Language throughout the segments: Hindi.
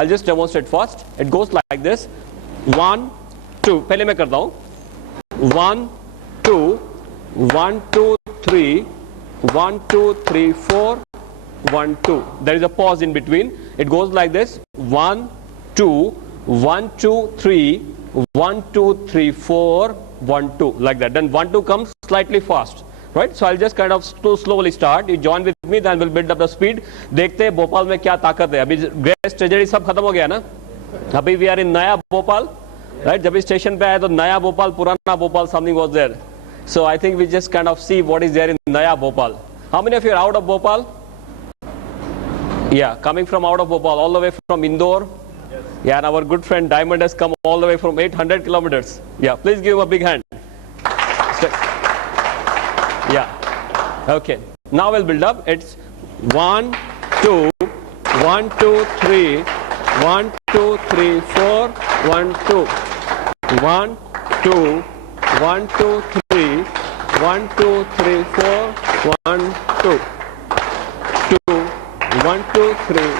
I'll just demonstrate first. It goes like this. 1 2 पहले मैं करता हूँ. 1 2 1 2 3 1 2 3 4 1 2. There is a pause in between. It goes like this. 1 2 1 2 3 1 2 3 4 1 2, like that. Then 1 2 comes slightly fast, right? So I'll just kind of slowly start. You join with me, then we'll build up the speed. देखते हैं भोपाल में क्या ताकत है. अभी ग्रेस ट्रेजेडी सब खत्म हो गया ना. अभी we are in नया भोपाल, right? जब इस स्टेशन पे आए तो नया भोपाल, पुराना Bhopal, something was there. So I think we just kind of see what is there in नया Bhopal. How many of you are out of Bhopal? Yeah, coming from out of Bhopal, all the way from Indore. Yes. Yeah, and our good friend Diamond has come all the way from 800 kilometers. Yeah, please give him a big hand. Yeah. Okay. Now we'll build up. It's 1 2 1 2 3 1 2 3 4 1 2 1 2 1 2 3 1 2 3 4 1 2 2 1 2 3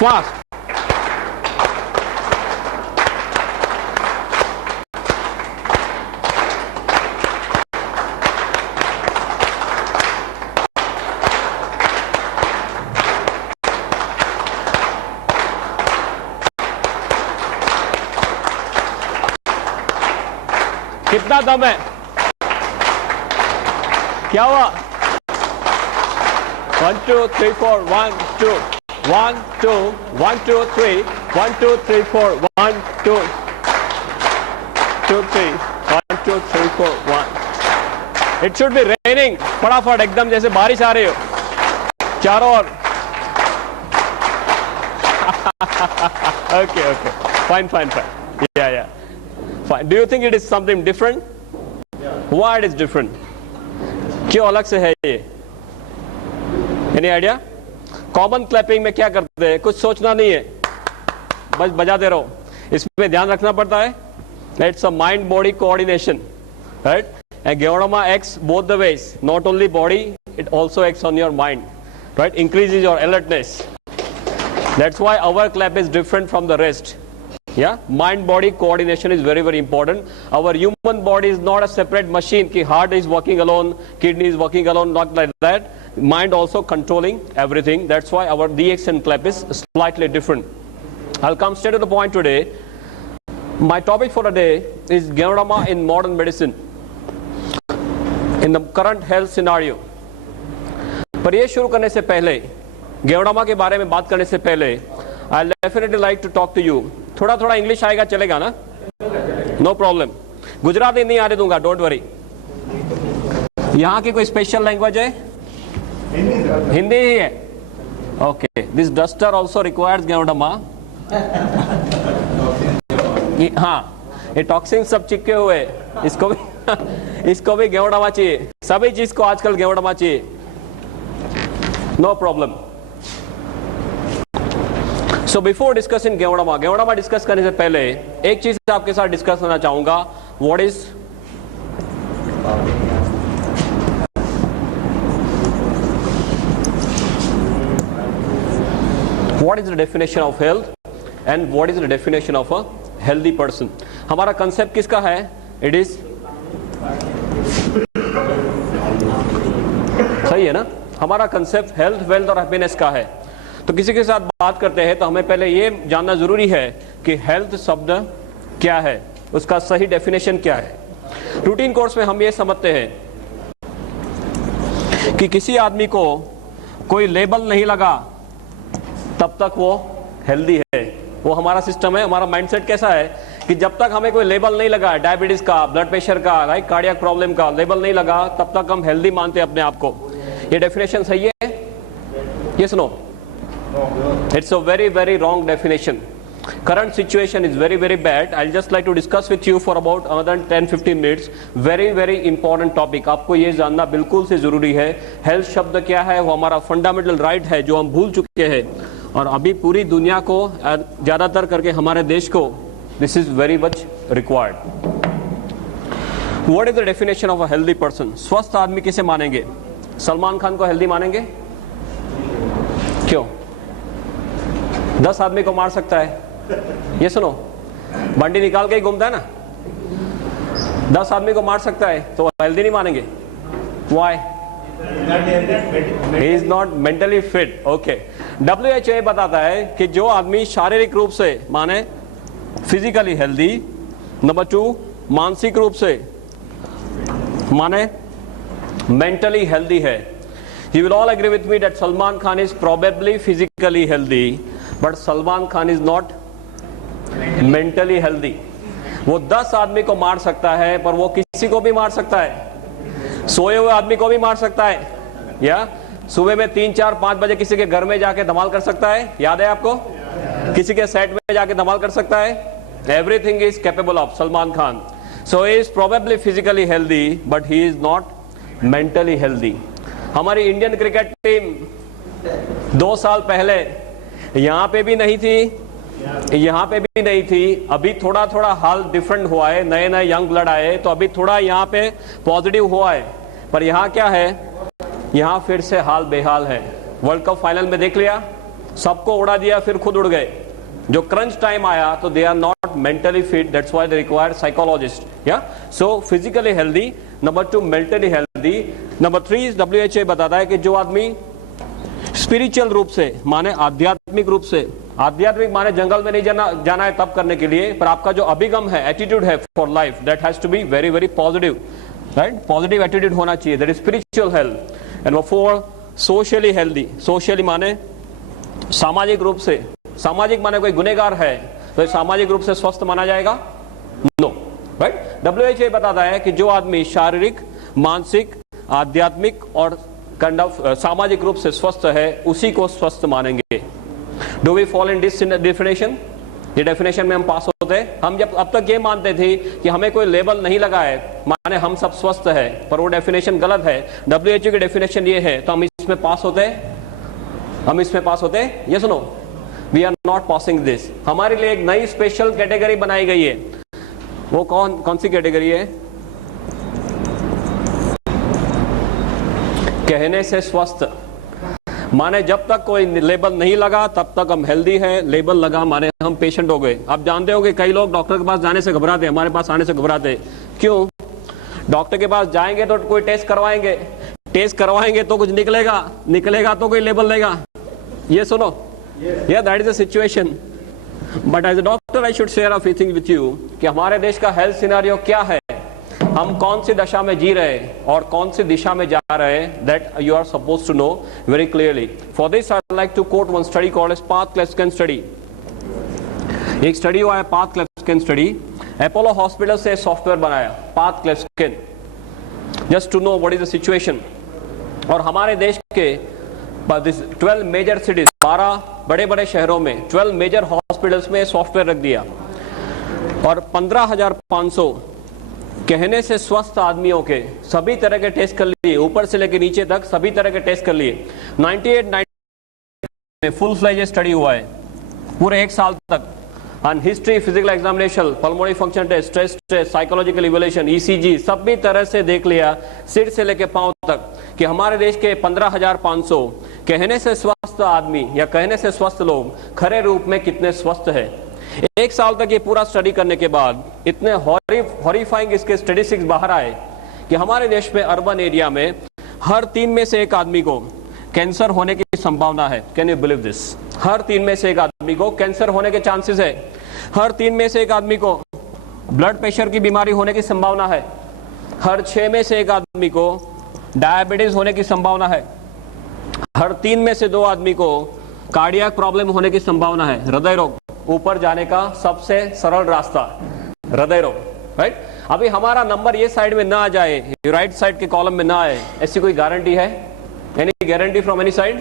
fast. कितना दम है? क्या हुआ? 1 2 3 4 1 2 1 2 1 2 3 1 2 3 4 1 2 2 3 1 2 3 4 1. It should be raining. फटाफट एकदम जैसे बारिश आ रही हो चारों ओर. Okay, okay, fine. Yeah. Fine. Do you think it is something different? Yeah. Why it is different? क्यों अलग से है ये? Any idea? Common clapping में क्या करते हैं? कुछ सोचना नहीं है, बस बजाते रहो. इसमें ध्यान रखना पड़ता है. It's a mind-body coordination, right? And Gyawadama acts both the ways. Not only body, it also acts on your mind, right? Increases your alertness. That's why our clap is different from the rest. Yeah, mind body coordination is very important. Our human body is not a separate machine ki heart is working alone, kidney is working alone, not like that. Mind also controlling everything. That's why our DX and clap is slightly different. I'll come straight to the point today. My topic for today is Gyawadama in modern medicine, in the current health scenario. पर ये शुरू करने से पहले, Gyawadama के बारे में बात करने से पहले, I'll definitely like to talk to you. थोड़ा इंग्लिश आएगा चलेगा ना? No problem. गुजराती नहीं आने दूंगा, डोंट वरी. यहाँ की कोई स्पेशल लैंग्वेज है? हिंदी ही है. Okay. This duster also requires Gyawadama. हाँ, ये टॉक्सिन सब चिपके हुए, इसको भी Gyawadama चाहिए. सभी चीज को आजकल Gyawadama चाहिए. No problem. So before discussing Gyawadama discuss करने से पहले एक चीज आपके साथ डिस्कस करना चाहूंगा. What is the definition of health and what is the definition of a healthy person? हमारा कंसेप्ट किसका है? It is सही है ना? हमारा कंसेप्ट हेल्थ, वेल्थ और हैप्पीनेस का है. तो किसी के साथ बात करते हैं तो हमें पहले ये जानना जरूरी है कि हेल्थ शब्द क्या है, उसका सही डेफिनेशन क्या है. रूटीन कोर्स में हम ये समझते हैं कि किसी आदमी को कोई लेबल नहीं लगा तब तक वो हेल्दी है. वो हमारा सिस्टम है. हमारा माइंडसेट कैसा है कि जब तक हमें कोई लेबल नहीं लगा, डायबिटीज का, ब्लड प्रेशर का, राइट, कार्डियक प्रॉब्लम का लेबल नहीं लगा, तब तक हम हेल्दी मानते हैं अपने आप को. ये डेफिनेशन सही है? Yes no? It's a very wrong definition. Current situation is very bad. I'll just like to discuss with you for about another 10-15 minutes. Very important topic. आपको ये जानना बिल्कुल से जरूरी है. हेल्थ शब्द क्या है? वो हमारा फंडामेंटल राइट है जो हम भूल चुके हैं, और अभी पूरी दुनिया को, ज्यादातर करके हमारे देश को, this is very much required. What is the definition of a healthy person? स्वस्थ आदमी किसे मानेंगे? सलमान खान को हेल्दी मानेंगे? क्यों? 10 आदमी को मार सकता है, ये सुनो, बंडी निकाल के ही घूमता है ना, 10 आदमी को मार सकता है तो हेल्दी नहीं मानेंगे। Why? He is not mentally fit. Okay. WHO बताता है कि जो आदमी शारीरिक रूप से माने फिजिकली हेल्दी, नंबर 2 मानसिक रूप से माने मेंटली हेल्दी है। You will all agree with me that Salman Khan is probably physically healthy, but Salman Khan is not mentally healthy. वो 10 आदमी को मार सकता है पर वो किसी को भी मार सकता है, सोए हुए आदमी को भी मार सकता है, या सुबह में 3, 4, 5 बजे किसी के घर में जाके धमाल कर सकता है, याद है आपको? किसी के सेट में जाके धमाल कर सकता है। Everything is capable of Salman Khan. So he is probably physically healthy but he is not mentally healthy. हमारी इंडियन क्रिकेट टीम 2 साल पहले यहाँ पे भी नहीं थी, यहाँ पे भी नहीं थी, अभी थोड़ा थोड़ा हाल डिफरेंट हुआ है, नए नए यंग ब्लड आए तो अभी थोड़ा यहाँ पे पॉजिटिव हुआ है, पर यहाँ क्या है, यहाँ फिर से हाल बेहाल है। वर्ल्ड कप फाइनल में देख लिया, सबको उड़ा दिया फिर खुद उड़ गए। जो क्रंच टाइम आया तो they are not mentally fit, that's why they require psychologist. या so physically healthy, number 2 mentally healthy, number 3 WHO बताता है कि जो आदमी स्पिरिचुअल रूप से माने आध्यात्मिक रूप से, आध्यात्मिक माने जंगल में नहीं जाना है तब करने के लिए, पर आपका जो अभिगम है, एटीट्यूड है for life, that has to be very very positive, right? Positive attitude होना चाहिए, that is spiritual health. And 4 socially healthy. Socially माने सामाजिक रूप से, सामाजिक माने कोई गुनहगार है तो सामाजिक रूप से स्वस्थ माना जाएगा? No, right? WHO बताता है कि जो आदमी शारीरिक, मानसिक, आध्यात्मिक और काइंड ऑफ सामाजिक रूप से स्वस्थ है उसी को स्वस्थ मानेंगे। Do we fall in this definition? ये डेफिनेशन में हम पास होते हैं। हम जब अब तक ये मानते थे कि हमें कोई लेबल नहीं लगा है माने हम सब स्वस्थ है, पर वो डेफिनेशन गलत है। WHO की डेफिनेशन ये है तो हम इसमें पास होते हैं, हम इसमें पास होते हैं? ये सुनो, we are not passing this. हमारे लिए एक नई स्पेशल कैटेगरी बनाई गई है। वो कौन सी कैटेगरी है? कहने से स्वस्थ। माने जब तक कोई लेबल नहीं लगा तब तक हम हेल्दी है, लेबल लगा माने हम पेशेंट हो गए। आप जानते हो कि कई लोग डॉक्टर के पास जाने से घबराते हैं, हमारे पास आने से घबराते हैं। क्यों? डॉक्टर के पास जाएंगे तो कोई टेस्ट करवाएंगे, टेस्ट करवाएंगे तो कुछ निकलेगा तो कोई लेबल देगा। ये सुनो, या that is the situation. But as a doctor I should share a few things with you कि हमारे देश का हेल्थ सिनेरियो क्या है, हम कौन सी दशा में जी रहे हैं और कौन सी दिशा में जा रहे हैं, that you are suppose to know very clearly. For this I like to quote one study called as path cleft study. एक स्टडी हुआ है path cleft study. Apollo hospital से सॉफ्टवेयर बनाया path cleft, just to know what is the situation. और हमारे देश के 12 मेजर सिटीज, 12 बड़े बड़े शहरों में 12 मेजर हॉस्पिटल्स में सॉफ्टवेयर रख दिया और 15,500 कहने से स्वस्थ आदमियों के सभी तरह के टेस्ट कर लिए, ऊपर से लेकर नीचे तक सभी तरह के टेस्ट कर लिए। 98 में फुल फ्लेज स्टडी हुआ है पूरे 1 साल तक। On history, physical examination, pulmonary function test, stress test, psychological evaluation, ECG, सभी तरह से देख लिया सिर से लेकर पांव तक कि हमारे देश के 15,500 कहने से स्वस्थ आदमी या कहने से स्वस्थ लोग खरे रूप में कितने स्वस्थ है। 1 साल तक ये पूरा स्टडी करने के बाद इतने हॉरिफाइंग इसके स्टैटिस्टिक्स बाहर आए कि हमारे देश में अर्बन एरिया में हर 3 में से 1 आदमी को कैंसर होने की संभावना है। Can you believe this? हर 3 में से 1 आदमी को कैंसर होने के चांसेस है। हर 3 में से 1 आदमी को ब्लड प्रेशर की बीमारी होने की संभावना है। हर 6 में से 1 आदमी को डायबिटीज होने की संभावना है। हर 3 में से 2 आदमी को कार्डियक प्रॉब्लम होने की संभावना है। हृदय रोग ऊपर जाने का सबसे सरल रास्ता हृदय रोग, राइट? अभी हमारा नंबर ये साइड में ना आ जाए, राइट साइड के कॉलम में ना आए, ऐसी कोई गारंटी है? Any guarantee from any side?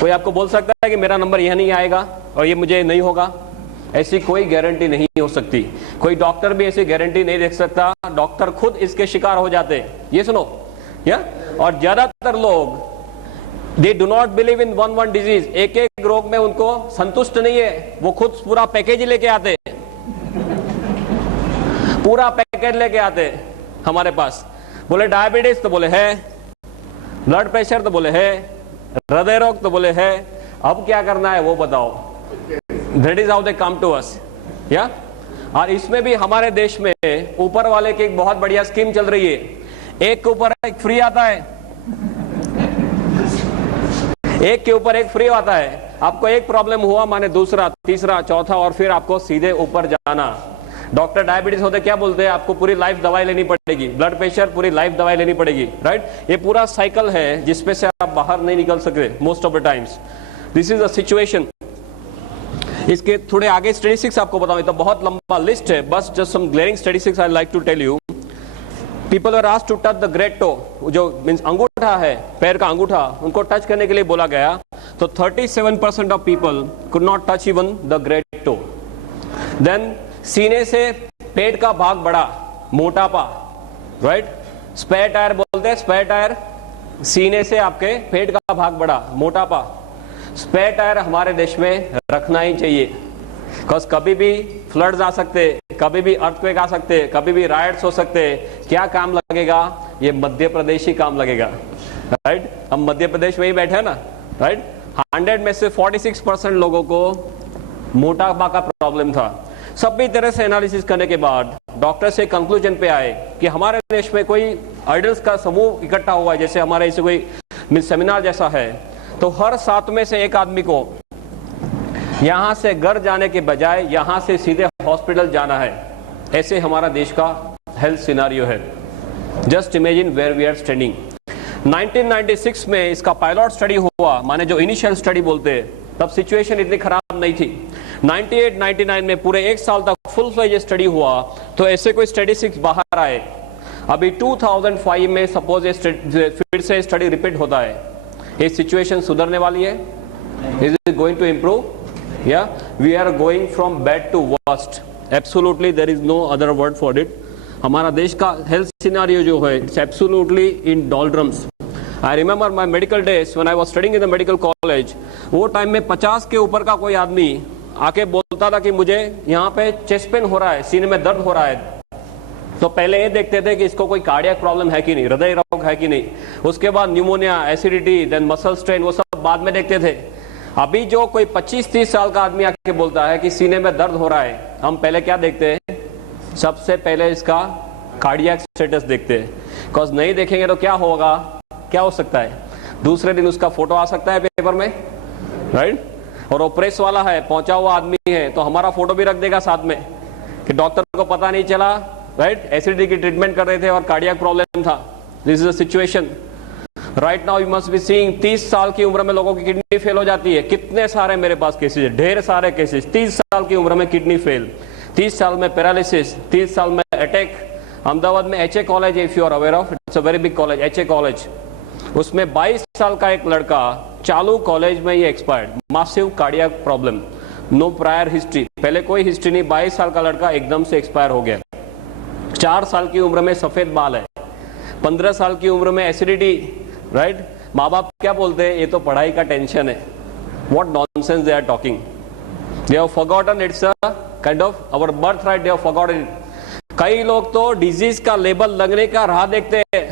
कोई आपको बोल सकता है कि मेरा नंबर यह नहीं आएगा और ये मुझे नहीं होगा? ऐसी कोई गारंटी नहीं हो सकती। कोई डॉक्टर भी ऐसी गारंटी नहीं दे सकता, डॉक्टर खुद इसके शिकार हो जाते हैं। ये सुनो, या और ज्यादातर लोग दे do not believe in one disease. एक एक रोग में उनको संतुष्ट नहीं है, वो खुद पूरा पैकेज लेके आते, पूरा पैकेज लेके आते हमारे पास। बोले डायबिटीज तो बोले है, ब्लड प्रेशर तो बोले है, हृदय रोग तो बोले है, अब क्या करना है वो बताओ। That is how they come to us, या। और इसमें भी हमारे देश में ऊपर वाले की एक बहुत बढ़िया स्कीम चल रही है, एक के ऊपर एक फ्री आता है, एक के ऊपर एक फ्री आता है। आपको एक प्रॉब्लम हुआ माने दूसरा, तीसरा, चौथा, और फिर आपको सीधे ऊपर जाना। डॉक्टर डायबिटीज होते क्या बोलते हैं, आपको पूरी लाइफ दवाई लेनी पड़ेगी, ब्लड प्रेशर पूरी लाइफ दवाई लेनी पड़ेगी, राइट। ये पूरा साइकिल है जिसपे से आप बाहर नहीं निकल सकते most of the times. This is a situation. इसके थोड़े आगे स्टैटिस्टिक्स आपको बताऊं, तो बहुत लंबा लिस्ट है, बस just some glaring statistics I like to tell you. People are asked to touch the great toe, जो मींस अंगूठा है, पैर का अंगूठा, उनको टच करने के लिए बोला गया, तो 37% of people could not touch even the great toe. Then सीने से पेट का भाग बड़ा, मोटापा, राइट। स्पेयर टायर बोलते हैं, स्पेयर टायर, सीने से आपके पेट का भाग बड़ा, मोटापा। स्पेयर टायर हमारे देश में रखना ही चाहिए, बिकॉज कभी भी फ्लड्स आ सकते, कभी भी अर्थक्वेक आ सकते, कभी भी राइट्स हो सकते। क्या काम लगेगा, ये मध्य प्रदेश ही काम लगेगा, राइट। हम मध्य प्रदेश में ही बैठे हैं ना, राइट। 100 में से 46% लोगों को मोटापा का प्रॉब्लम था। सभी तरह से एनालिसिस करने के बाद डॉक्टर से कंक्लूजन पे आए कि हमारे देश में कोई आइडल्स का समूह इकट्ठा हुआ है, जैसे हमारे इसे कोई सेमिनार जैसा है, तो हर 7 में से एक आदमी को यहां से घर जाने के बजाय यहां से सीधे हॉस्पिटल जाना है। ऐसे हमारा देश का हेल्थ सिनारियो है। Just imagine where we are standing. 1996 में इसका पायलट स्टडी हुआ, माने जो इनिशियल स्टडी बोलते हैं, तब सिचुएशन इतनी खराब नहीं थी। 98-99 में पूरे एक साल तक फुल फ्लेज स्टडी हुआ, तो ऐसे कोई स्टैटिस्टिक्स बाहर आए। अभी 2005 में सपोज फिर से स्टडी रिपीट होता है। ये सिचुएशन सुधरने वाली है? Is it going to improve? या we are going from bad to worst. Absolutely there is no other word for it. हमारा देश का हेल्थ सिनेरियो जो है, it's absolutely in doldrums. I remember my medical days when I was studying in the medical college. वो टाइम में 50 के ऊपर का कोई आदमी आके बोलता था कि मुझे यहाँ पे चेस्ट पेन हो रहा है, सीने में दर्द हो रहा है, तो पहले ये देखते थे कि इसको कोई कार्डियक प्रॉब्लम है कि नहीं, हृदय रोग है कि नहीं। उसके बाद pneumonia, acidity, then muscle strain, वो सब बाद में देखते थे। अभी जो कोई 25-30 साल का आदमी आके बोलता है कि सीने में दर्द हो रहा है, हम पहले क्या देखते हैं? सबसे पहले इसका कार्डियक स्टेटस देखते हैं। बिकॉज नहीं देखेंगे तो क्या होगा, क्या हो सकता है? दूसरे दिन उसका फोटो आ सकता है पेपर में, राइट। और वो प्रेस वाला है, पहुंचा हुआ आदमी है, तो हमारा फोटो भी रख देगा साथ में कि डॉक्टर को पता नहीं चला, राइट, एसिडिटी की ट्रीटमेंट कर रहे थे और कार्डियक प्रॉब्लम था। This is a situation right now. You must be seeing 30 साल की उम्र में लोगों की किडनी फेल हो जाती है। कितने सारे मेरे पास केसेस है, ढेर सारे केसेस। 30 साल की उम्र में किडनी फेल, 30 साल में पैरालिसिस, 30 साल में अटैक। अहमदाबाद में HA college, if you are aware of, it's a very big college, HA college. उसमें 22 साल का एक लड़का चालू कॉलेज में ही expired, massive cardiac problem, no prior history, पहले कोई हिस्ट्री नहीं, 22 साल का लड़का एकदम से एक्सपायर हो गया। 4 साल की उम्र में सफेद बाल है, 15 साल की उम्र में एसिडिटी, राइट। माँ बाप क्या बोलते हैं, ये तो पढ़ाई का टेंशन है। What nonsense they are talking. They have forgotten it's a kind of our birthright, they have forgotten it. कई लोग तो डिजीज का लेबल लगने का राह देखते हैं,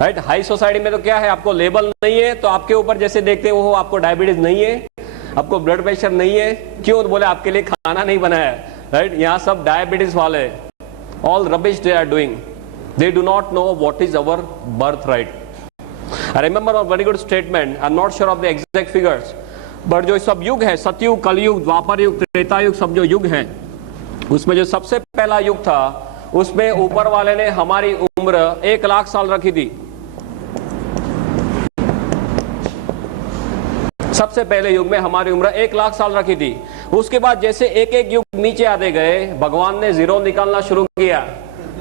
राइट। हाई सोसाइटी में तो क्या है, आपको लेबल नहीं है तो आपके ऊपर जैसे देखते हो, आपको डायबिटीज नहीं है, आपको ब्लड प्रेशर नहीं है, क्यों? बोले आपके लिए खाना नहीं बनाया, राइट। यहाँ सब डायबिटीज वाले, all rubbish they are doing, they do not know what is our birthright. I remember a very good statement, I am not sure of the exact figures, but जो सब युग है, सतयुग, कलयुग, द्वापर युग, त्रेता युग, सब जो युग है, उसमें जो सबसे पहला युग था, उसमें ऊपर वाले ने हमारी उम्र 1 लाख साल रखी थी। सबसे पहले युग में हमारी उम्र 1 लाख साल रखी थी। उसके बाद जैसे एक एक युग नीचे आते गए, भगवान ने जीरो निकालना शुरू किया,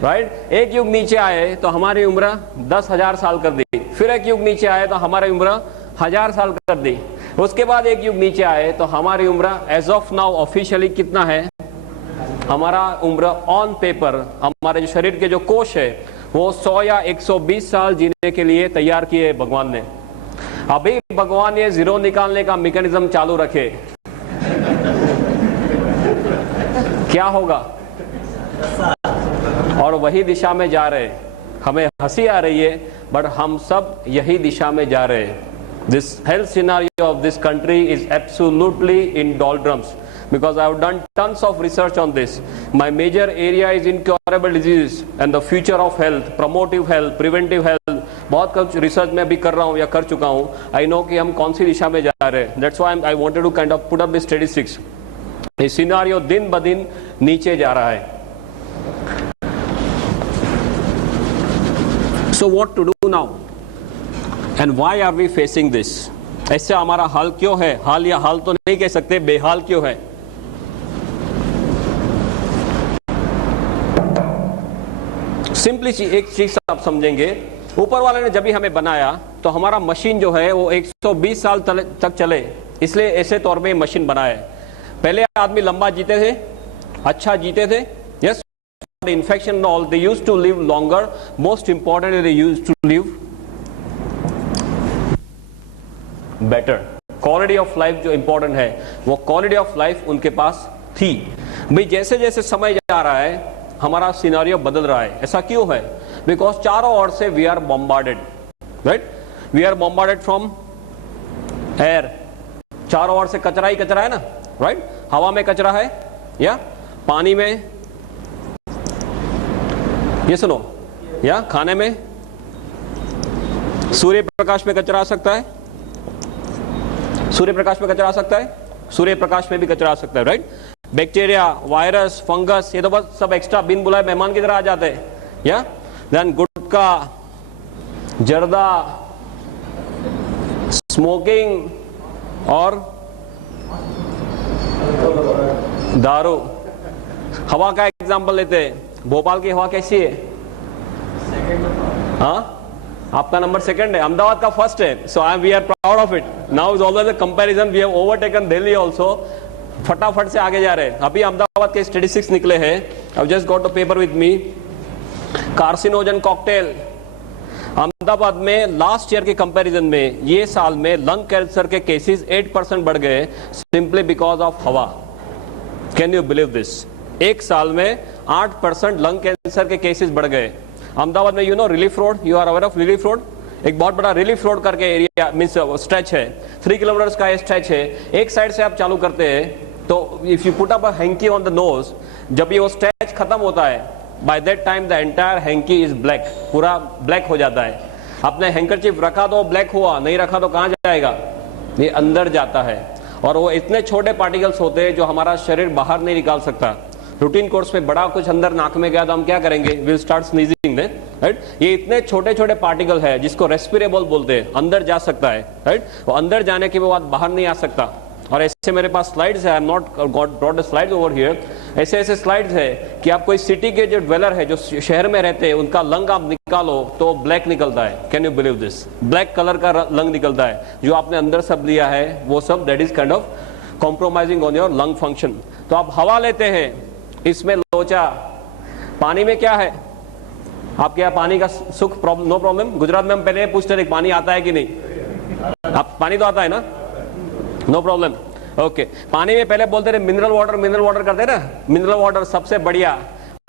राइट। एक युग नीचे आए तो हमारी उम्र 10,000 साल कर दी, फिर एक युग नीचे आए तो हमारी उम्र 1000 साल कर दी, उसके बाद एक युग नीचे आए तो हमारी उम्र एज ऑफ नाउ ऑफिशियली कितना है? हमारा उम्र ऑन पेपर, हमारे जो शरीर के जो कोश है वो 100 या 120 साल जीने के लिए तैयार किए भगवान ने। अभी भगवान ये जीरो निकालने का मैकेनिज्म चालू रखे, क्या होगा? और वही दिशा में जा रहे। हमें हंसी आ रही है, बट हम सब यही दिशा में जा रहे हैं। This health scenario of this country is absolutely in doldrums because I have done tons of research on this. My major area is incurable diseases and the future of health, promotive health, preventive health. बहुत कुछ रिसर्च मैं भी कर रहा हूँ या कर चुका हूँ. I know कि हम कौन सी दिशा में जा रहे हैं. That's why I wanted to kind of put up the statistics. ये सिनारियो दिन ब दिन नीचे जा रहा है. So what to do now? And why are we facing this? ऐसे हमारा हाल क्यों है? हाल या हाल तो नहीं कह सकते, बेहाल क्यों है? सिंपली एक चीज आप समझेंगे, ऊपर वाले ने जब भी हमें बनाया तो हमारा मशीन जो है वो 120 साल तक चले, इसलिए ऐसे तौर पे मशीन बनाया है. पहले आदमी लंबा जीते थे, अच्छा जीते थे. Yes, infection all they used to live longer. Most important they used to live better. Quality of life जो इंपॉर्टेंट है, वो क्वालिटी ऑफ लाइफ उनके पास थी. भाई जैसे जैसे समय जा रहा है हमारा सिनेरियो बदल रहा है. ऐसा क्यों है? बिकॉज चारों ओर से we are bombarded, right? We are bombarded from air. चारों ओर से कचरा ही कचरा है ना, राइट? हवा में कचरा है या पानी में, ये सुनो, या खाने में, सूर्य प्रकाश में कचरा आ सकता है. सूर्य प्रकाश में कचरा आ सकता है, सूर्य प्रकाश में भी कचरा आ सकता है, राइट? बैक्टीरिया, वायरस, फंगस, ये तो बस सब एक्स्ट्रा बिन बुलाए मेहमान की तरह आ जाते हैं. या देन गुटखा, जर्दा, स्मोकिंग और दारू. हवा का एग्जांपल लेते हैं. भोपाल की हवा कैसी है? हाँ, आपका नंबर सेकंड है, अहमदाबाद का फर्स्ट है. So we are proud of it. Now is always a comparison. We have overtaken Delhi also. फटाफट से आगे जा रहे हैं. अभी अहमदाबाद के स्टैटिस्टिक्स निकले हैं. I just got the paper with me. Carcinogen cocktail Ahmedabad में लास्ट ईयर के कंपैरिजन में ये साल में लंग कैंसर के केसेस 8% बढ़ गए, सिंपली बिकॉज ऑफ हवा. Can you believe this? एक साल में 8% लंग कैंसर के केसेस बढ़ गए अहमदाबाद में. You know relief road, you are aware of relief road? एक बहुत बड़ा रिलीफ रोड करके एरिया मींस स्ट्रेच है, 3 किलोमीटर का स्ट्रेच है. एक साइड से आप चालू करते हैं तो if you put up a hanky on the nose, जब ये वो स्ट्रेच खत्म होता है, by that time the entire hanky is black. पूरा ब्लैक हो जाता है. आपने हैंकरचीफ रखा तो ब्लैक हुआ, नहीं रखा तो कहां जाएगा? ये अंदर जाता है. और वो इतने छोटे पार्टिकल्स होते हैं जो हमारा शरीर बाहर नहीं निकाल सकता. रूटीन कोर्स में बड़ा कुछ अंदर नाक में गया तो हम क्या करेंगे? Will start sneezing then, right? ये इतने छोटे छोटे पार्टिकल है जिसको रेस्पिरेबल बोलते हैं, अंदर जा सकता है, राइट? वो अंदर जाने के बाद बाहर नहीं आ सकता. और ऐसे मेरे पास स्लाइड्स है. I am not brought the slides over here. ऐसे ऐसे स्लाइड्स है कि आप कोई सिटी के जो ड्वेलर है, जो शहर में रहते हैं, उनका लंग आप निकालो तो ब्लैक निकलता है. Can you believe this? Black colour का लंग निकलता है. जो आपने अंदर सब लिया है वो सब, that is kind of compromising on your lung function. तो आप हवा लेते हैं, इसमें लोचा. पानी में क्या है? आपके यहाँ पानी का सुख नो प्रॉब्लम. गुजरात में हम पहले पूछते थे पानी आता है कि नहीं. आप पानी तो आता है ना, नो प्रॉब्लम. ओके, पानी में पहले बोलते थे मिनरल वाटर करते ना, मिनरल वाटर सबसे बढ़िया.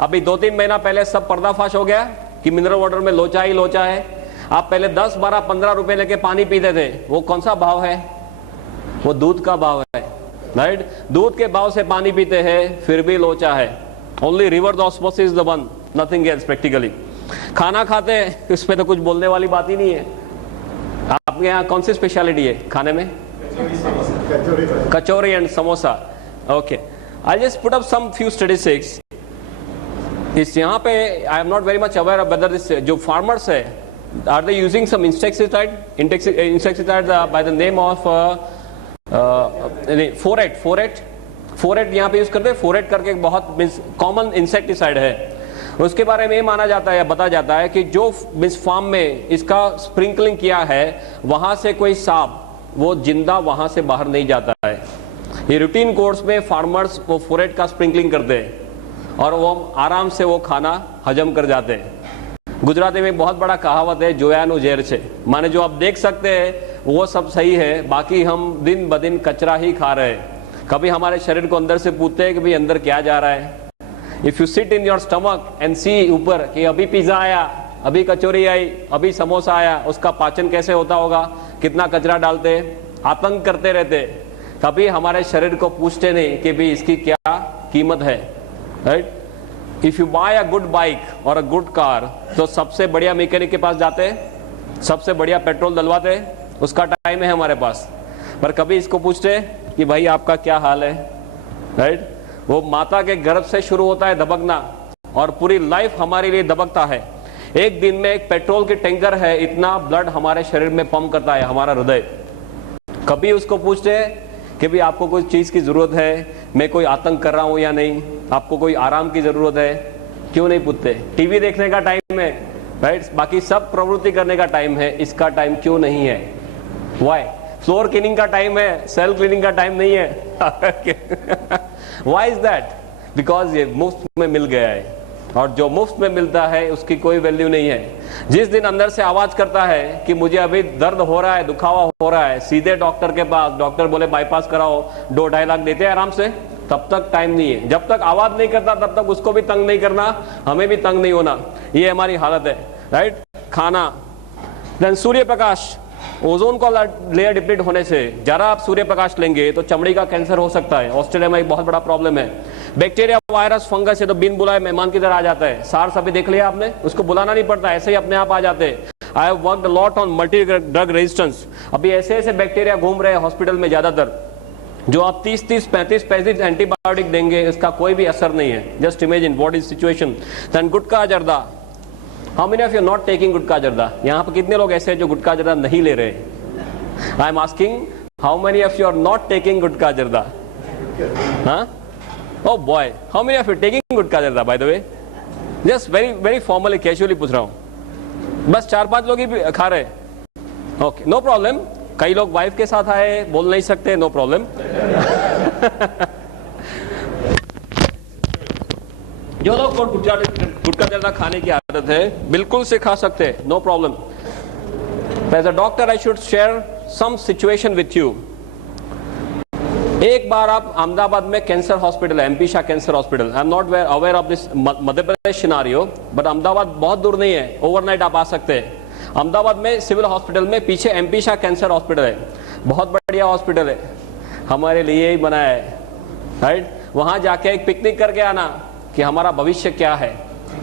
अभी 2-3 महीना पहले सब पर्दाफाश हो गया कि मिनरल वाटर में लोचा ही लोचा है. आप पहले 10, 12, 15 रुपए लेके पानी पीते थे. वो कौन सा भाव है? वो दूध का भाव है, राइट? दूध के भाव से पानी पीते हैं, फिर भी लोचा है. Only reverse osmosis the one, nothing else practically. खाना खाते हैं, इसमें तो कुछ बोलने वाली बात ही नहीं है. आपके यहाँ कौन सी स्पेशलिटी है खाने में? Kachori and samosa. Okay, I just put up some few statistics. इस यहाँ पे I am not very much aware of whether this, जो फार्मर्स है, are they using some insecticide by the name of phorate यहाँ पे यूज करते हैं. फोरेट करके बहुत कॉमन इंसेक्टिसाइड है. उसके बारे में ये माना जाता है या बताया जाता है कि जो फार्म में इसका स्प्रिंकलिंग किया है, वहां से कोई सांप वो जिंदा वहां से बाहर नहीं जाता है. ये रूटीन कोर्स में फार्मर्स वो फोरेट का स्प्रिंकलिंग करते हैं और वो आराम से वो खाना हजम कर जाते हैं. गुजराती में बहुत बड़ा कहावत है, जोयानु जेर छे, माने जो आप देख सकते हैं वो सब सही है, बाकी हम दिन ब दिन कचरा ही खा रहे हैं. कभी हमारे शरीर को अंदर से पूछते हैं कि भाई अंदर क्या जा रहा है. If you sit in your stomach and see ऊपर कि अभी पिज्जा आया, अभी कचौरी आई, अभी समोसा आया, उसका पाचन कैसे होता होगा, कितना कचरा डालते, आतंक करते रहते, कभी हमारे शरीर को पूछते नहीं कि भी इसकी क्या कीमत है, right? If you buy a good bike और अ गुड कार, तो सबसे बढ़िया मैकेनिक के पास जाते, सबसे बढ़िया पेट्रोल डलवाते, उसका टाइम है हमारे पास, पर कभी इसको पूछते कि भाई आपका क्या हाल है, राइट? वो माता के गर्भ से शुरू होता है दबकना, और पूरी लाइफ हमारे लिए दबकता है। एक दिन में एक पेट्रोल की टैंकर है, इतना ब्लड हमारे शरीर में पंप करता है हमारा हृदय। कभी उसको पूछते हैं कि भी आपको कोई चीज की जरूरत है, मैं कोई आतंक कर रहा हूं या नहीं, आपको कोई आराम की जरूरत है? क्यों नहीं पूछते? टीवी देखने का टाइम है, राइट? बाकी सब प्रवृत्ति करने का टाइम है, इसका टाइम क्यों नहीं है? व्हाई? फ्लोर क्लीनिंग का टाइम है, सेल क्लीनिंग का टाइम नहीं है। Why is that? बिकॉज ये मुफ्त में मिल गया है, और जो मुफ्त में मिलता है उसकी कोई वैल्यू नहीं है। जिस दिन अंदर से आवाज करता है कि मुझे अभी दर्द हो रहा है, दुखावा हो रहा है, सीधे डॉक्टर के पास, डॉक्टर बोले बाईपास कराओ, 2-2.5 लाख देते हैं आराम से, तब तक टाइम नहीं है। जब तक आवाज नहीं करता तब तक उसको भी तंग नहीं करना, हमें भी तंग नहीं होना, ये हमारी हालत है, राइट? खाना, देन सूर्य प्रकाश, ओजोन का लेयर डिप्लीट होने से जरा आप सूर्य प्रकाश लेंगे तो चमड़ी का कैंसर हो सकता है। ऑस्ट्रेलिया में एक बहुत बड़ा प्रॉब्लम है, बैक्टीरिया, वायरस, फंगस है तो बिन बुलाए मेहमान की तरह आ जाता है। सार्स अभी देख लिया आपने, उसको बुलाना नहीं पड़ता, ऐसे ही अपने आप आ जाते हैं। I have worked a lot on multi drug resistance. अभी ऐसे ऐसे बैक्टीरिया घूम रहे हैं हॉस्पिटल में ज्यादातर, जो आप 30-30, 35-35 एंटीबायोटिक देंगे, इसका कोई भी असर नहीं है। Just imagine what is situation. Then gutkha zarda, how many of you not taking gutkha zarda? यहाँ पर कितने लोग ऐसे हैं जो गुटखा जर्दा नहीं ले रहे? I am asking, how many of you are not taking gutkha zarda? हाँ? Oh boy, how many of you taking गुटखा जर्दा by the way? Just very formally, casually पूछ रहा हूँ, बस 4-5 लोग ही खा रहे। Okay, no problem. कई लोग वाइफ के साथ आए, बोल नहीं सकते, नो प्रॉब्लम। जो लोग को गुटखा जर्दा खाने की आदत है, बिल्कुल से खा सकते हैं, no problem. As a doctor I should share some situation with you. एक बार आप अहमदाबाद में कैंसर हॉस्पिटल है, MP Shah cancer hospital. I am not aware of this Madhya Pradesh scenario, but Ahmedabad बहुत दूर नहीं है, ओवरनाइट आप आ सकते हैं। अहमदाबाद में सिविल हॉस्पिटल में पीछे एमपी शाह कैंसर हॉस्पिटल है, बहुत बढ़िया हॉस्पिटल है, हमारे लिए ही बनाया है, राइट? वहां जाके एक पिकनिक करके आना कि हमारा भविष्य क्या है,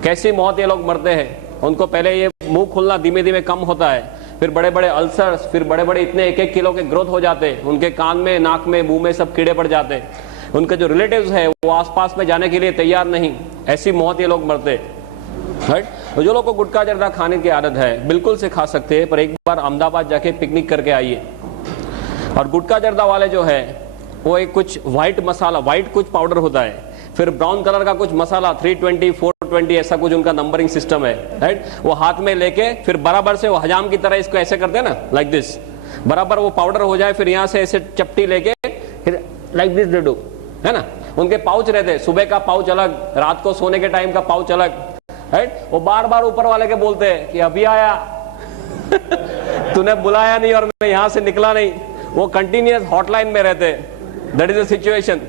कैसी मौत ये लोग मरते हैं। उनको पहले ये मुंह खुलना धीमे धीमे कम होता है, फिर बड़े बड़े अल्सर्स, फिर बड़े बड़े इतने 1-1 किलो के ग्रोथ हो जाते, उनके कान में, नाक में, मुंह में सब कीड़े पड़ जाते। उनके जो रिलेटिव्स है वो आसपास में जाने के लिए तैयार नहीं, ऐसी मौत ये लोग मरते, राइट? तो जो लोग को गुटखा जर्दा खाने की आदत है, बिल्कुल से खा सकते हैं, पर एक बार अहमदाबाद जाके पिकनिक करके आइए। और गुटखा जर्दा वाले जो है वो एक कुछ व्हाइट मसाला, व्हाइट कुछ पाउडर होता है, फिर ब्राउन कलर का कुछ मसाला, 320, 420 ऐसा कुछ उनका नंबरिंग सिस्टम है, राइट? वो हाथ में लेके फिर बराबर से वो हजाम की तरह इसको ऐसे करते हैं ना, लाइक दिस, बराबर वो पाउडर हो जाए, फिर यहाँ से ऐसे चपटी लेके फिर लाइक दिस दे डू, है ना? उनके पाउच रहते, सुबह का पाउच अलग, रात को सोने के टाइम का पाउच अलग, राइट? वो बार बार ऊपर वाले के बोलते हैं कि अभी आया तूने बुलाया नहीं और मैं यहाँ से निकला नहीं। वो कंटिन्यूअस हॉटलाइन में रहते, that is the situation,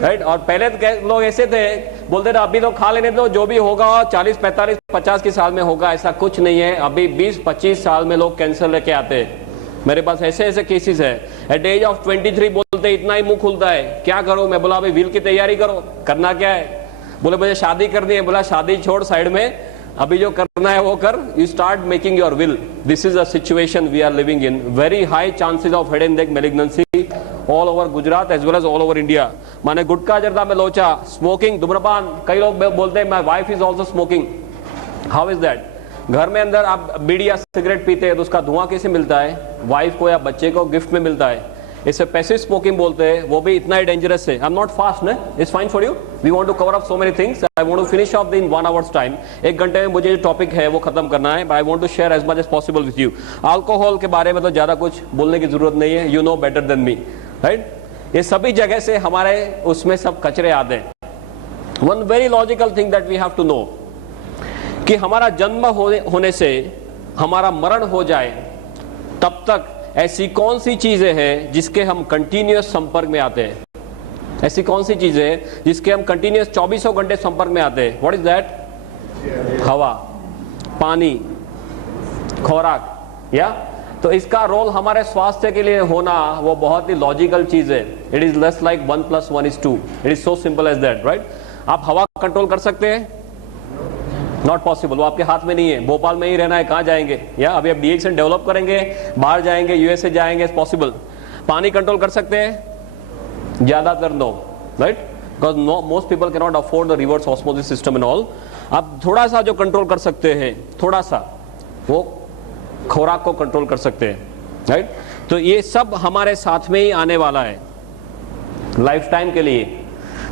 right? और पहले तो लोग ऐसे थे, बोलते थे अभी तो खा लेने दो, जो भी होगा 40, 45, 50 की साल में होगा। ऐसा कुछ नहीं है, अभी 20-25 साल में लोग कैंसर लेके आते हैं। मेरे पास ऐसे ऐसे केसेस है, एट एज ऑफ 23 बोलते इतना ही मुंह खुलता है, क्या करो? मैं बोला अभी व्हील की तैयारी करो। करना क्या है? बोले मुझे शादी करनी है। बोला शादी छोड़ साइड में, अभी जो करना है वो कर, you start making your will. This is a situation we are living in. Very high chances of head and neck malignancy all over Gujarat as well as all over India. माने गुटखा जर्दा में लोचा, स्मोकिंग, धूम्रपान, कई लोग बोलते हैं my wife is also smoking. How is that? घर में अंदर आप बीड़ी या सिगरेट पीते हैं तो उसका धुआं कैसे मिलता है? वाइफ को या बच्चे को गिफ्ट में मिलता है। इसे पैसिव स्मोकिंग बोलते हैं, वो भी इतना ही डेंजरस है। आई एम नॉट फास्ट, ना it's fine for you. We want to cover up so many things. I want to finish off in 1 hours time. 1 घंटे में मुझे जो टॉपिक है वो खत्म करना है, but I want to share as much as possible with you. Alcohol के बारे में तो ज्यादा कुछ बोलने की जरूरत नहीं है, you know better than me, right? ये सभी जगह से हमारे उसमें सब कचरे आते हैं। One very logical thing that we have to know कि हमारा जन्म होने से हमारा मरण हो जाए तब तक ऐसी कौन सी चीजें हैं जिसके हम कंटिन्यूअस संपर्क में आते हैं? ऐसी कौन सी चीजें हैं जिसके हम कंटिन्यूअस 24 घंटे संपर्क में आते हैं? What is that? हवा, पानी, खुराक, या तो इसका रोल हमारे स्वास्थ्य के लिए होना वो बहुत ही लॉजिकल चीज है. It is less like 1 + 1 = 2. It is so simple as that, right. आप हवा कंट्रोल कर सकते हैं? नॉट पॉसिबल, वो आपके हाथ में नहीं है. भोपाल में ही रहना है, कहाँ जाएंगे? या अभी आप डीएक्सन डेवलप करेंगे, बाहर जाएंगे, यूएसए जाएंगे, पॉसिबल. पानी कंट्रोल कर सकते हैं? ज्यादातर no, right, because most people can not afford the reverse osmosis system and all. आप थोड़ा सा जो कंट्रोल कर सकते हैं, थोड़ा सा, वो खुराक को कंट्रोल कर सकते हैं, राइट. तो ये सब हमारे साथ में ही आने वाला है लाइफ टाइम के लिए.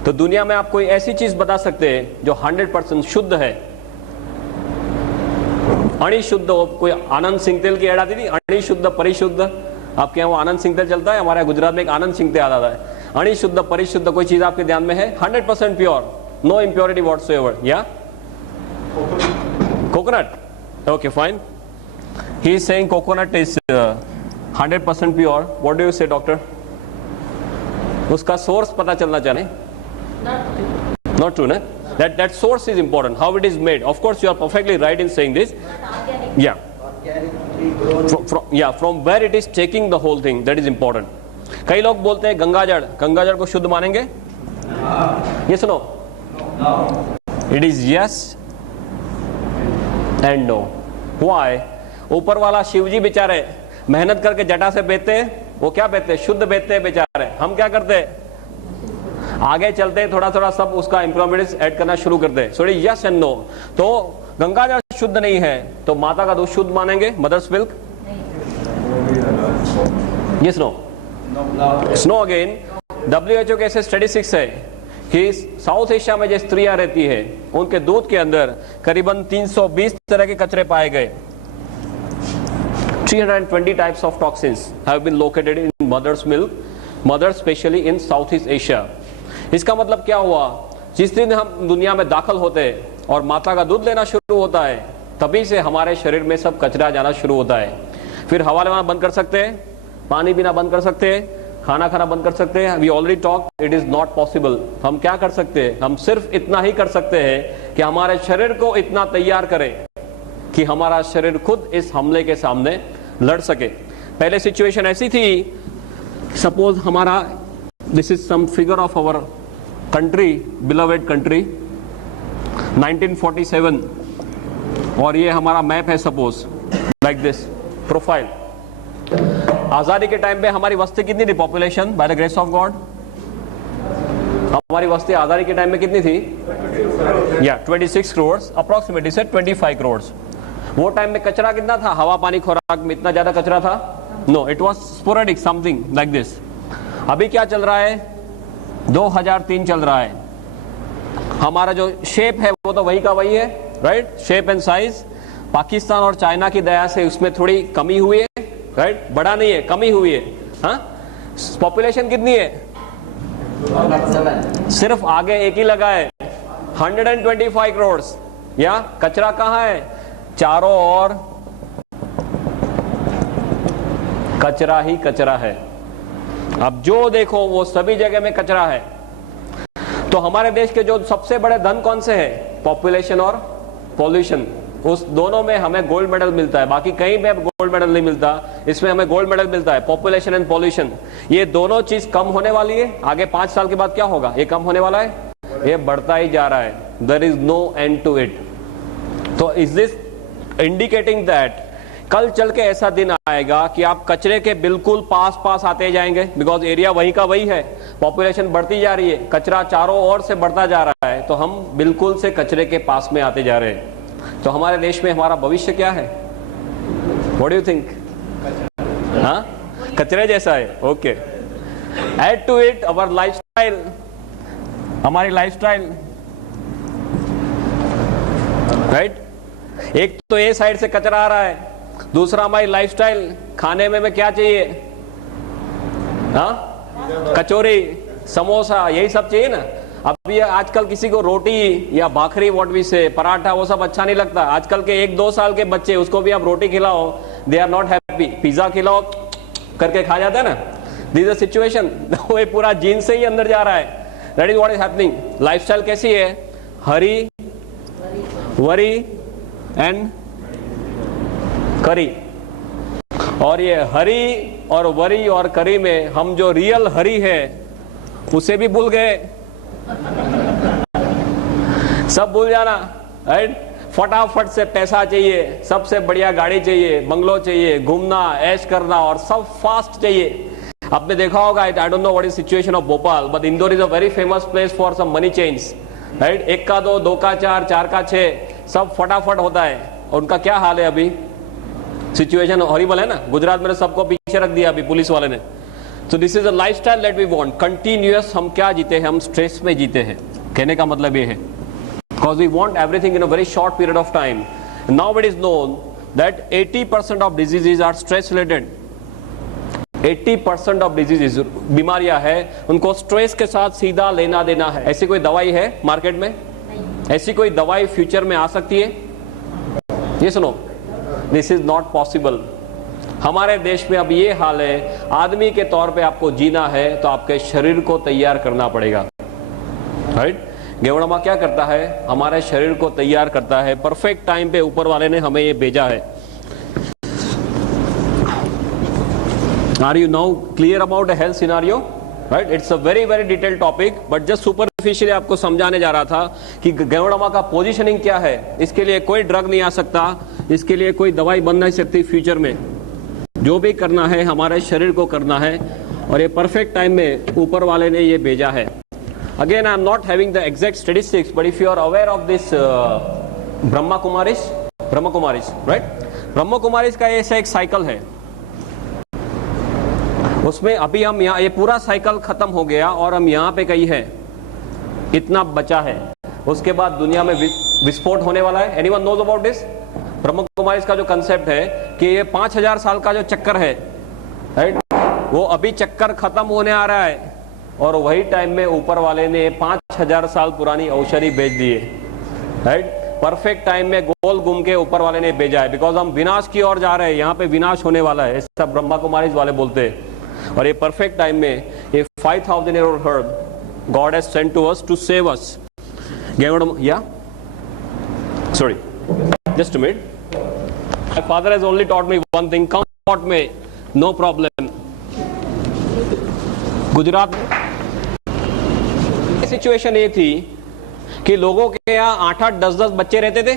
तो दुनिया में आप कोई ऐसी चीज बता सकते हैं जो 100% शुद्ध है, अणिशुद्ध हो? कोई आनंद सिंह तेल की ऐड आती थी, अणिशुद्ध परिशुद्ध. आपके यहाँ वो आनंद सिंह तेल चलता है, हमारे गुजरात में एक आनंद सिंह तेल आता है. अणिशुद्ध परिशुद्ध कोई चीज आपके ध्यान में है? 100% प्योर, नो इम्प्योरिटी व्हाटसोएवर. या coconut? Okay, fine. He is saying coconut is 100% pure. What do you से डॉक्टर? उसका सोर्स पता चलना चाहिए. Not true, na? That source is important. How it is made. Of course, you are perfectly right in saying this. Yeah. From where it is taking the whole thing, that is important. कई लोग बोलते हैं गंगाजल को शुद्ध मानेंगे? Yes or no? It is yes and no. Why? ऊपर वाला शिवजी बेचारे मेहनत करके जटा से बेचते हैं. वो क्या बेचते हैं? शुद्ध बेचते हैं बेचारे. हम क्या करते हैं? आगे चलते हैं, थोड़ा थोड़ा सब उसका इम्प्रोविडेंस ऐड करना शुरू करते हैं. So yes and no. तो गंगाजल शुद्ध नहीं है, तो माता का दूध शुद्ध मानेंगे? Mother's milk? Yes no? No again. WHO के ऐसे स्टैटिस्टिक्स है कि साउथ एशिया में जो स्त्रियां रहती है उनके दूध के अंदर करीबन 320 तरह के कचरे पाए गए. 320 types of toxins have been located in mother's milk, mothers especially in Southeast Asia. इसका मतलब क्या हुआ? जिस दिन हम दुनिया में दाखिल होते हैं और माता का दूध लेना शुरू होता है, तभी से हमारे शरीर में सब कचरा जाना शुरू होता है. फिर हवा लेना बंद कर सकते हैं, पानी पीना बंद कर सकते हैं, खाना खाना बंद कर सकते हैं. We already talk, it is not possible. हम क्या कर सकते हैं? हम सिर्फ इतना ही कर सकते हैं कि हमारे शरीर को इतना तैयार करें कि हमारा शरीर खुद इस हमले के सामने लड़ सके. पहले सिचुएशन ऐसी थी, सपोज हमारा, this is some figure of our country, beloved country, 1947, और ये हमारा मैप है, सपोज लाइक दिस प्रोफाइल. आजादी के टाइम पे हमारी वस्ती कितनी थी? Population by the grace of God, हमारी वस्ती आजादी के टाइम में कितनी थी? 26 करोड़ अप्रोक्सीमेटली से 25 करोड़. वो टाइम में कचरा कितना था? हवा पानी खुराक में इतना ज्यादा कचरा था? No, it was sporadic, something like this. अभी क्या चल रहा है? 2003 चल रहा है. हमारा जो शेप है वो तो वही का वही है, right. Shape and size. Pakistan और चाइना की दया से उसमें थोड़ी कमी हुई है, राइट. बढ़ा नहीं है, कमी हुई है. हाँ, पॉपुलेशन कितनी है? सिर्फ आगे एक ही लगा है, 125 करोड़. या कचरा कहाँ है? चारों ओर कचरा ही कचरा है. अब जो देखो वो सभी जगह में कचरा है. तो हमारे देश के जो सबसे बड़े धन कौन से हैं? पॉपुलेशन और पॉल्यूशन. उस दोनों में हमें गोल्ड मेडल मिलता है, बाकी कहीं में गोल्ड मेडल नहीं मिलता. इसमें हमें गोल्ड मेडल मिलता है, पॉपुलेशन एंड पॉल्यूशन. ये दोनों चीज कम होने वाली है. आगे 5 साल के बाद क्या होगा? ये कम होने वाला है, ये बढ़ता ही जा रहा है. There is no end to it. तो इज दिस इंडिकेटिंग दैट कल चल के ऐसा दिन आएगा कि आप कचरे के बिल्कुल पास पास आते जाएंगे, बिकॉज एरिया वही का वही है, पॉपुलेशन बढ़ती जा रही है, कचरा चारों ओर से बढ़ता जा रहा है, तो हम बिल्कुल से कचरे के पास में आते जा रहे हैं. तो हमारे देश में हमारा भविष्य क्या है? What do you think? हाँ, कचरे जैसा है. Okay. Add to it our lifestyle, हमारी लाइफस्टाइल, राइट. एक तो ए साइड से कचरा आ रहा है, दूसरा हमारी लाइफस्टाइल. खाने में क्या चाहिए? हाँ, कचौरी, समोसा, यही सब चाहिए ना. अब ये आजकल किसी को रोटी या भाखरी, व्हाट वी से, पराठा, वो सब अच्छा नहीं लगता. आजकल के 1-2 साल के बच्चे, उसको भी आप रोटी खिलाओ, they are not happy. Pizza खिलाओ करके खा जाता है ना. This is situation. वो पूरा जीन से ही अंदर जा रहा है. That is what is happening. Lifestyle कैसी है? हरी, वरी एंड करी. और ये हरी और वरी और करी में हम जो रियल हरी है उसे भी भूल गए। सब भूल जाना, राइट। फटाफट से पैसा चाहिए, सबसे बढ़िया गाड़ी चाहिए, बंगलो चाहिए, घूमना, ऐश करना और सब फास्ट चाहिए। आपने देखा होगा, I don't know what is situation of Bhopal, but Indore is a very famous place for some money change, right. 1 का 2, 2 का 4, 4 का 6, सब फटाफट होता है। और उनका क्या हाल है अभी? सिचुएशन हॉरिबल है ना। गुजरात में सबको पीछे रख दिया अभी पुलिस वाले ने। So this is a lifestyle that we want. Continuous हम क्या जीते हैं? हम स्ट्रेस में जीते हैं। कहने का मतलब ये है, because we want everything in a very short period of time. Now it is known that 80% of diseases are stress related. 80% of diseases, बीमारियां हैं, उनको स्ट्रेस के साथ सीधा लेना देना है। ऐसी कोई दवाई है मार्केट में? ऐसी कोई दवाई फ्यूचर में आ सकती है? ये सुनो, दिस इज नॉट पॉसिबल। हमारे देश में अब ये हाल है, आदमी के तौर पे आपको जीना है तो आपके शरीर को तैयार करना पड़ेगा, राइट। गेवड़मा क्या करता है? हमारे शरीर को तैयार करता है। परफेक्ट टाइम पे ऊपर वाले ने हमें ये भेजा है। Are you now clear about the health scenario? Right, it's a very very detailed topic, but just superficially आपको समझाने जा रहा था कि गेवड़मा का पोजीशनिंग क्या है। इसके लिए कोई ड्रग नहीं आ सकता, इसके लिए कोई दवाई बन नहीं सकती फ्यूचर में। जो भी करना है हमारे शरीर को करना है, और ये परफेक्ट टाइम में ऊपर वाले ने ये भेजा है। Again, I am not having the exact statistics, but if you are aware of this Brahma Kumaris, right? Brahma Kumaris का ऐसा एक साइकिल है, उसमें अभी हम यहाँ, ये पूरा साइकिल खत्म हो गया और हम यहाँ पे कहीं है, इतना बचा है। उसके बाद दुनिया में विस्फोट होने वाला है। Anyone knows about this? ब्रह्म कुमारीज का जो कंसेप्ट है कि ये 5000 साल का जो चक्कर है, राइट, वो अभी चक्कर खत्म होने आ रहा है, और वही टाइम में ऊपर वाले ने 5000 साल पुरानी औषधि भेज दी है, राइट। परफेक्ट टाइम में गोल घूम के ऊपर वाले ने भेजा है, बिकॉज हम विनाश की ओर जा रहे हैं, यहाँ पे विनाश होने वाला है, ऐसा ब्रह्मा कुमारीज वाले बोलते हैं। और ये परफेक्ट टाइम में ये 5000 year old herb God has sent to us to save us. Yeah? Sorry. Just a minute. My father has only taught me one thing. Come taught me, no problem. Gujarat में सिचुएशन ये थी कि लोगों के यहाँ 8-8, 10-10 बच्चे रहते थे,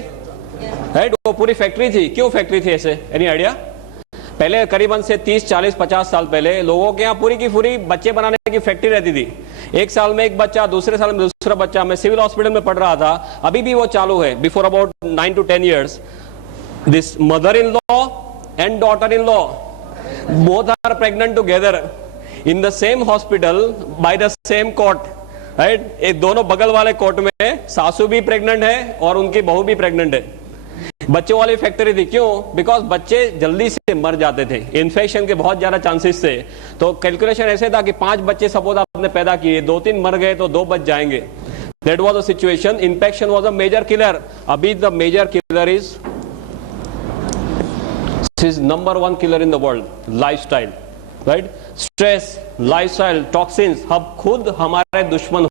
राइट। वो पूरी फैक्ट्री थी। क्यों फैक्ट्री थी ऐसे? Any idea? पहले करीबन से 30, 40, 50 साल पहले लोगों के यहाँ पूरी की पूरी बच्चे बनाने की फैक्ट्री रहती थी। एक साल में एक बच्चा, दूसरे साल में दूसरा बच्चा। मैं सिविल हॉस्पिटल में पढ़ रहा था, अभी भी वो चालू है। Before about 9 to 10 years, this mother in law and daughter in law both are pregnant together in the same hospital by the same court, right? ये दोनों बगल वाले कोर्ट में सासू भी प्रेग्नेंट है और उनकी बहू भी प्रेग्नेंट है। बच्चों वाली फैक्ट्री थी। क्यों? बिकॉज बच्चे जल्दी से मर जाते थे, इन्फेक्शन के बहुत ज्यादा चांसेस थे। तो कैलकुलेशन ऐसे था कि 5 बच्चे सपोज आपने पैदा किए, 2-3 मर गए तो 2 बच जाएंगे। That was the situation. Infection was a major killer. अभी the major killer is number 1 killer in the world, lifestyle, right. Stress, lifestyle, toxins, हम खुद हमारे दुश्मन